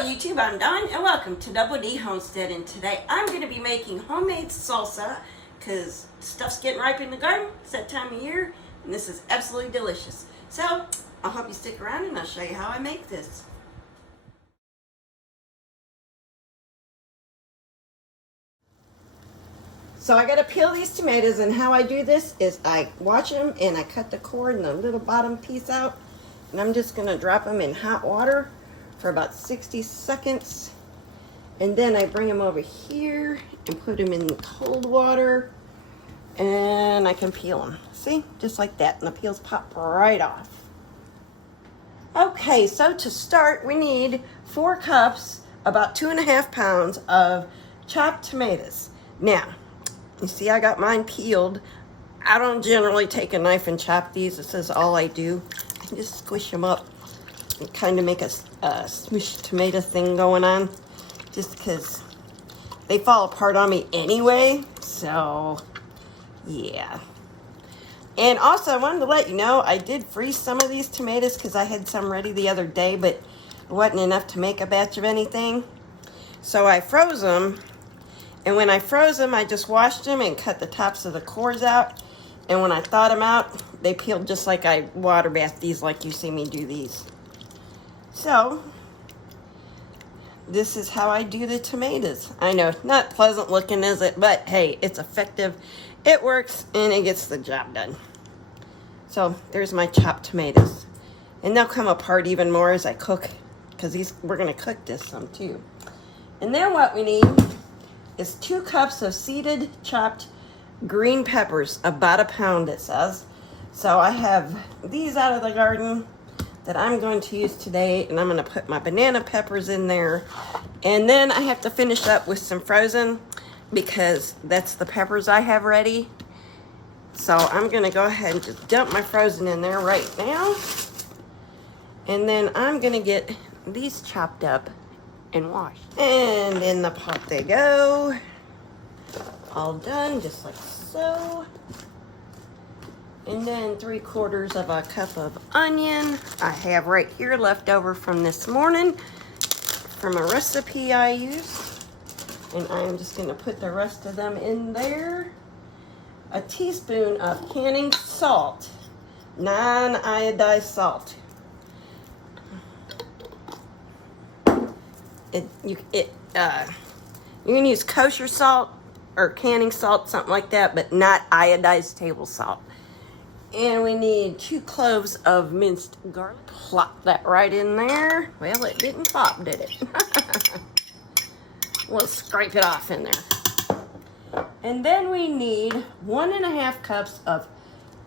Hello YouTube, I'm Dawn and welcome to Double D Homestead, and today I'm going to be making homemade salsa because stuff's getting ripe in the garden. It's that time of year and this is absolutely delicious. So I hope you stick around and I'll show you how I make this. So I got to peel these tomatoes, and how I do this is I wash them and I cut the core and the little bottom piece out, and I'm just going to drop them in hot water for about 60 seconds, and then I bring them over here and put them in cold water and I can peel them. See, just like that, and the peels pop right off. Okay, so to start we need 4 cups, about 2.5 pounds of chopped tomatoes. Now you see I got mine peeled. I don't generally take a knife and chop these. This is all I do. I just squish them up and kind of make a smushed tomato thing going on, just because they fall apart on me anyway. So yeah. And also I wanted to let you know I did freeze some of these tomatoes because I had some ready the other day, but it wasn't enough to make a batch of anything. So I froze them. And when I froze them, I just washed them and cut the tops of the cores out. And when I thawed them out, they peeled just like I water bathed these, like you see me do these. So this is how I do the tomatoes. I know, not pleasant looking, is it? But hey, it's effective. It works and it gets the job done. So there's my chopped tomatoes. And they'll come apart even more as I cook, because we're going to cook this some too. And then what we need is 2 cups of seeded chopped green peppers, about 1 pound it says. So I have these out of the garden that I'm going to use today, and I'm going to put my banana peppers in there. And then I have to finish up with some frozen, because that's the peppers I have ready. So I'm going to go ahead and just dump my frozen in there right now. And then I'm going to get these chopped up and washed. And in the pot they go. All done, just like so. And then 3/4 of a cup of onion I have right here, left over from this morning from a recipe I used. And I am just going to put the rest of them in there. A teaspoon of canning salt, non-iodized salt. You can use kosher salt or canning salt, something like that, but not iodized table salt. And we need 2 cloves of minced garlic. Plop that right in there. Well, it didn't pop, did it? We'll scrape it off in there. And then we need 1.5 cups of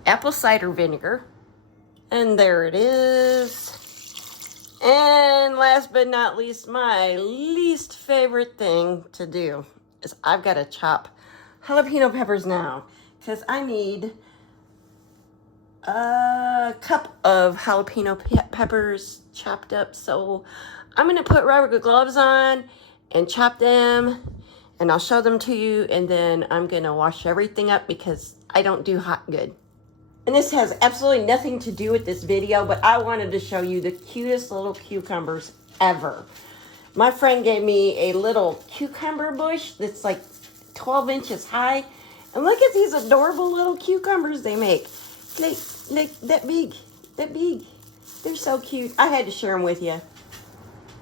apple cider vinegar. And there it is. And last but not least, my least favorite thing to do is I've got to chop jalapeno peppers now, because I need a cup of jalapeno peppers chopped up. So I'm going to put rubber gloves on and chop them, and I'll show them to you, and then I'm going to wash everything up because I don't do hot good. And this has absolutely nothing to do with this video, but I wanted to show you the cutest little cucumbers ever. My friend gave me a little cucumber bush that's like 12 inches high. And look at these adorable little cucumbers they make. Like that big, that big. They're so cute. I had to share them with you.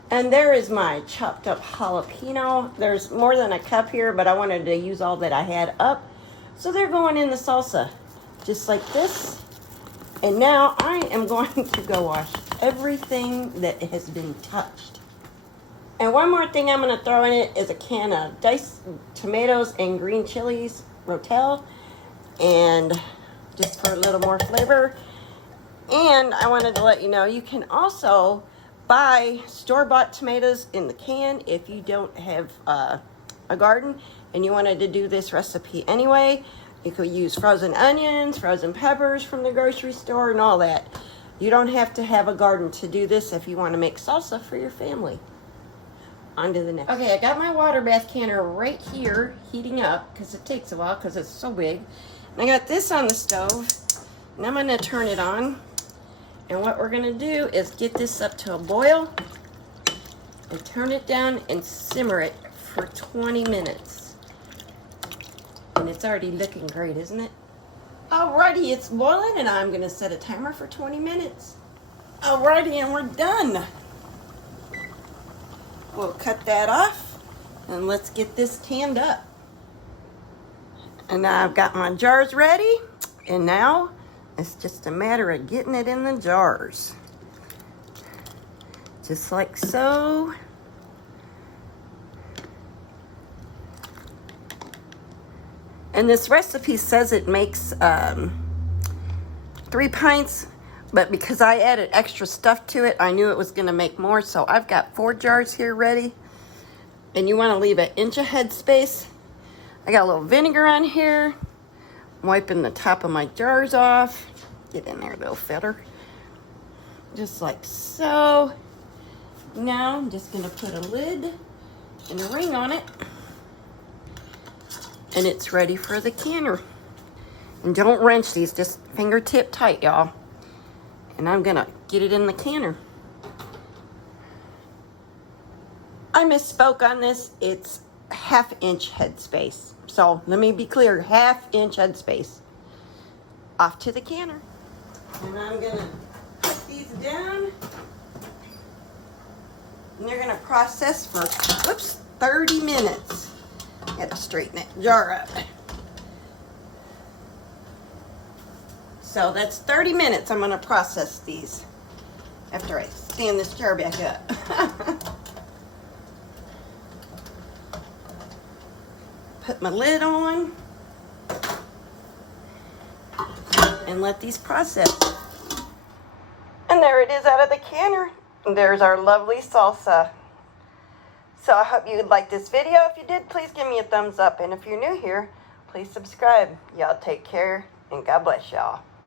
And there is my chopped up jalapeno. There's more than a cup here, but I wanted to use all that I had up. So they're going in the salsa, just like this. And now I am going to go wash everything that has been touched. And one more thing I'm going to throw in it is a can of diced tomatoes and green chilies, rotel, and just for a little more flavor. And I wanted to let you know you can also buy store-bought tomatoes in the can if you don't have a garden and you wanted to do this recipe anyway. You could use frozen onions, frozen peppers from the grocery store, and all that. You don't have to have a garden to do this if you want to make salsa for your family. On to the next. Okay, I got my water bath canner right here heating up, because it takes a while because it's so big. And I got this on the stove, and I'm going to turn it on. And what we're going to do is get this up to a boil. and turn it down and simmer it for 20 minutes. And it's already looking great, isn't it? Alrighty, it's boiling and I'm gonna set a timer for 20 minutes. Alrighty, and we're done. We'll cut that off and let's get this tanned up. And now I've got my jars ready, and now it's just a matter of getting it in the jars. Just like so. And this recipe says it makes 3 pints, but because I added extra stuff to it, I knew it was gonna make more, so I've got 4 jars here ready. And you wanna leave an inch of headspace. I got a little vinegar on here. I'm wiping the top of my jars off. Get in there, little feather. Just like so. Now I'm just gonna put a lid and a ring on it. And it's ready for the canner. And don't wrench these, just fingertip tight, y'all. And I'm gonna get it in the canner. I misspoke on this. It's 1/2 inch headspace. So let me be clear, 1/2 inch headspace. Off to the canner. And I'm gonna put these down. And they're gonna process for, 30 minutes. Gotta straighten that jar up. So that's 30 minutes I'm gonna process these after I stand this jar back up. Put my lid on and let these process. And there it is out of the canner. And there's our lovely salsa. So I hope you would like this video. If you did, please give me a thumbs up. And if you're new here, please subscribe. Y'all take care and God bless y'all.